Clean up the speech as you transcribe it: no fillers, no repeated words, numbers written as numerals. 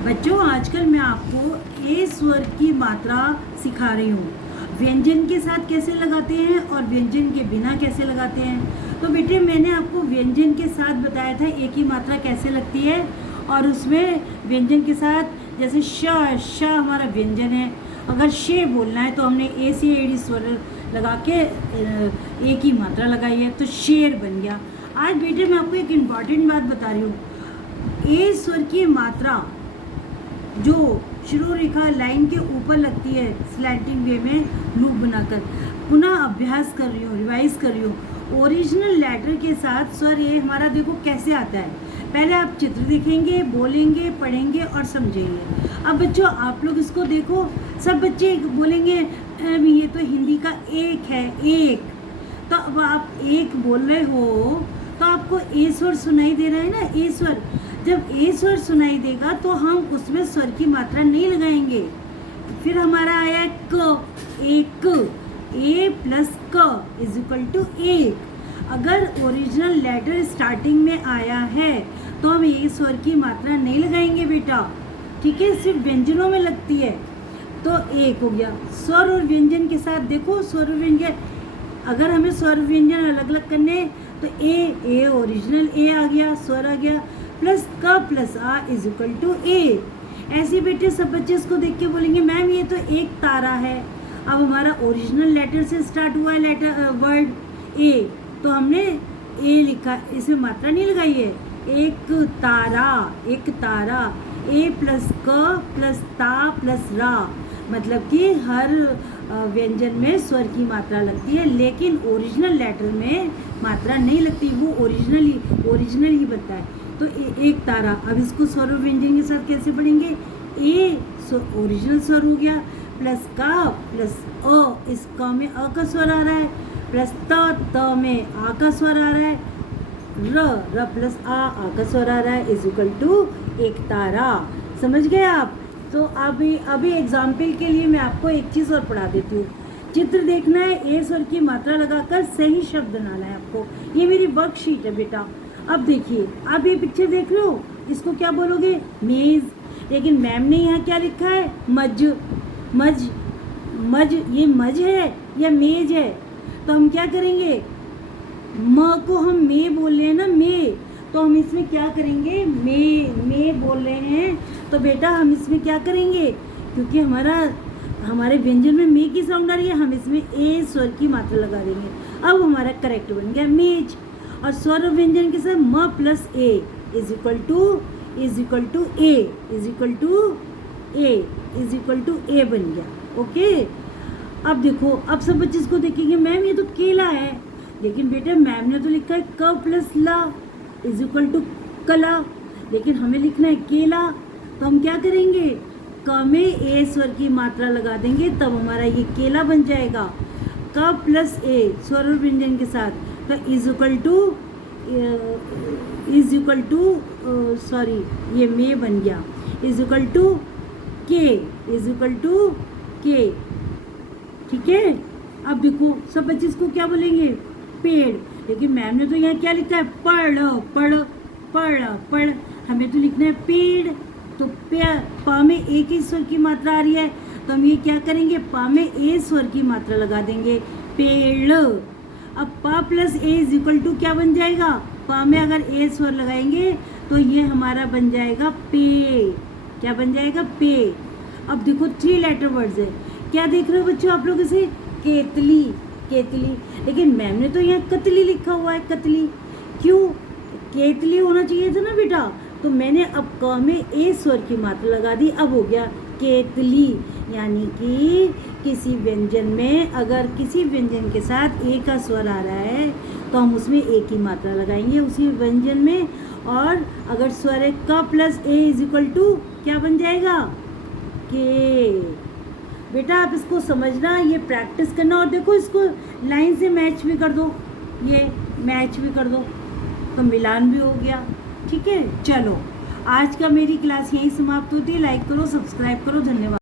बच्चों, आजकल मैं आपको ए स्वर की मात्रा सिखा रही हूँ। व्यंजन के साथ कैसे लगाते हैं और व्यंजन के बिना कैसे लगाते हैं। तो बेटे, मैंने आपको व्यंजन के साथ बताया था ए की मात्रा कैसे लगती है, और उसमें व्यंजन के साथ जैसे श हमारा व्यंजन है। अगर शे बोलना है तो हमने ए से एड़ी स्वर लगा के ए की मात्रा लगाई है, तो शेर बन गया। आज बेटे मैं आपको एक इम्पॉर्टेंट बात बता रही हूँ। ए स्वर की मात्रा जो शुरू रेखा लाइन के ऊपर लगती है स्लैंटिंग वे में लूप बनाकर, पुनः अभ्यास कर रही हूँ, रिवाइज कर रही हूँ। ओरिजिनल लेटर के साथ स्वर ए हमारा देखो कैसे आता है। पहले आप चित्र देखेंगे, बोलेंगे, पढ़ेंगे और समझेंगे। अब बच्चों, आप लोग इसको देखो, सब बच्चे बोलेंगे ये तो हिंदी का एक है, एक। तो अब आप एक बोल रहे हो तो आपको ए स्वर सुनाई दे रहा है ना, ए स्वर। जब ए स्वर सुनाई देगा तो हम उसमें स्वर की मात्रा नहीं लगाएंगे। फिर हमारा आया क, एक, ए प्लस क इज इक्वल टू एक। अगर ओरिजिनल लेटर स्टार्टिंग में आया है तो हम ए स्वर की मात्रा नहीं लगाएंगे बेटा, ठीक है। सिर्फ व्यंजनों में लगती है। तो एक हो गया। स्वर और व्यंजन के साथ देखो, स्वर और व्यंजन, अगर हमें स्वर व्यंजन अलग अलग करने तो ए ओरिजिनल ए आ गया, स्वर आ गया, प्लस क प्लस आ इज इक्वल टू ए। ऐसे बेटे सब बच्चे इसको देख के बोलेंगे मैम ये तो एक तारा है। अब हमारा ओरिजिनल लेटर से स्टार्ट हुआ है लेटर वर्ड ए, तो हमने ए लिखा, इसमें मात्रा नहीं लगाई है। एक तारा, एक तारा, ए प्लस क प्लस ता प्लस रा, मतलब कि हर व्यंजन में स्वर की मात्रा लगती है, लेकिन ओरिजिनल लेटर में मात्रा नहीं लगती, वो ओरिजिनल ही बनता है। तो एक तारा। अब इसको स्वर और व्यंजन के साथ कैसे पढ़ेंगे। ए ओरिजिनल स्वर हो गया, प्लस का प्लस अ, इस क में अ का स्वर आ रहा है, प्लस त में आ का स्वर आ रहा है, र प्लस आ का स्वर आ रहा है, इज इक्वल टू एक तारा। समझ गए आप। तो अभी एग्जाम्पल के लिए मैं आपको एक चीज़ और पढ़ा देती हूँ। चित्र देखना है, ए स्वर की मात्रा लगाकर सही शब्द बनाना है आपको। ये मेरी वर्कशीट है बेटा। अब देखिए, आप ये पिक्चर देख रहे हो, इसको क्या बोलोगे, मेज। लेकिन मैम ने यहाँ क्या लिखा है, मज। ये मज है या मेज है। तो हम क्या करेंगे, म को हम मे बोल रहे हैं ना, मे, तो हम इसमें क्या करेंगे, मे बोल रहे हैं, तो बेटा हम इसमें क्या करेंगे, क्योंकि हमारे व्यंजन में मे की साउंड आ रही है, हम इसमें ए स्वर की मात्रा लगा देंगे। अब हमारा करेक्ट बन गया मेज। और स्वर और व्यंजन के साथ म प्लस ए इज इक्वल टू ए इज इक्वल टू ए बन गया। ओके। अब देखो, अब सब बच्चे इसको देखेंगे मैम ये तो केला है, लेकिन बेटा मैम ने तो लिखा है क प्लस ला इज इक्वल टू कला, लेकिन हमें लिखना है केला। तो हम क्या करेंगे, क में ए स्वर की मात्रा लगा देंगे, तब हमारा ये केला बन जाएगा। क प्लस ए स्वर और व्यंजन के साथ, तो इज इक्वल टू सॉरी ये मे बन गया, इज इक्वल टू के, ठीक है। अब देखो सब बच्चे इसको क्या बोलेंगे, पेड़, लेकिन मैम ने तो यहाँ क्या लिखा है, पढ़, हमें तो लिखना है पेड़। तो पा में ए की स्वर की मात्रा आ रही है, तो हम ये क्या करेंगे, पा में ए स्वर की मात्रा लगा देंगे, पेड़। अब पा प्लस ए इज इक्वल टू क्या बन जाएगा, पा में अगर ए स्वर लगाएंगे तो ये हमारा बन जाएगा पे। क्या बन जाएगा, पे। अब देखो 3 लेटर वर्ड्स है, क्या देख रहे हो बच्चों आप लोग इसे, केतली, लेकिन मैम ने तो यहाँ कतली लिखा हुआ है, कतली। क्यों, केतली होना चाहिए था ना बेटा। तो मैंने अब क में ए स्वर की मात्रा लगा दी, अब हो गया केतली। यानी कि किसी व्यंजन में अगर किसी व्यंजन के साथ ए का स्वर आ रहा है तो हम उसमें ए की मात्रा लगाएंगे उसी व्यंजन में। और अगर स्वर है क प्लस ए इज इक्वल टू क्या बन जाएगा, के। बेटा आप इसको समझना, ये प्रैक्टिस करना, और देखो इसको लाइन से मैच भी कर दो, ये मैच भी कर दो, तो मिलान भी हो गया। ठीक है, चलो आज का मेरी क्लास यहीं समाप्त होती है। लाइक करो, सब्सक्राइब करो, धन्यवाद।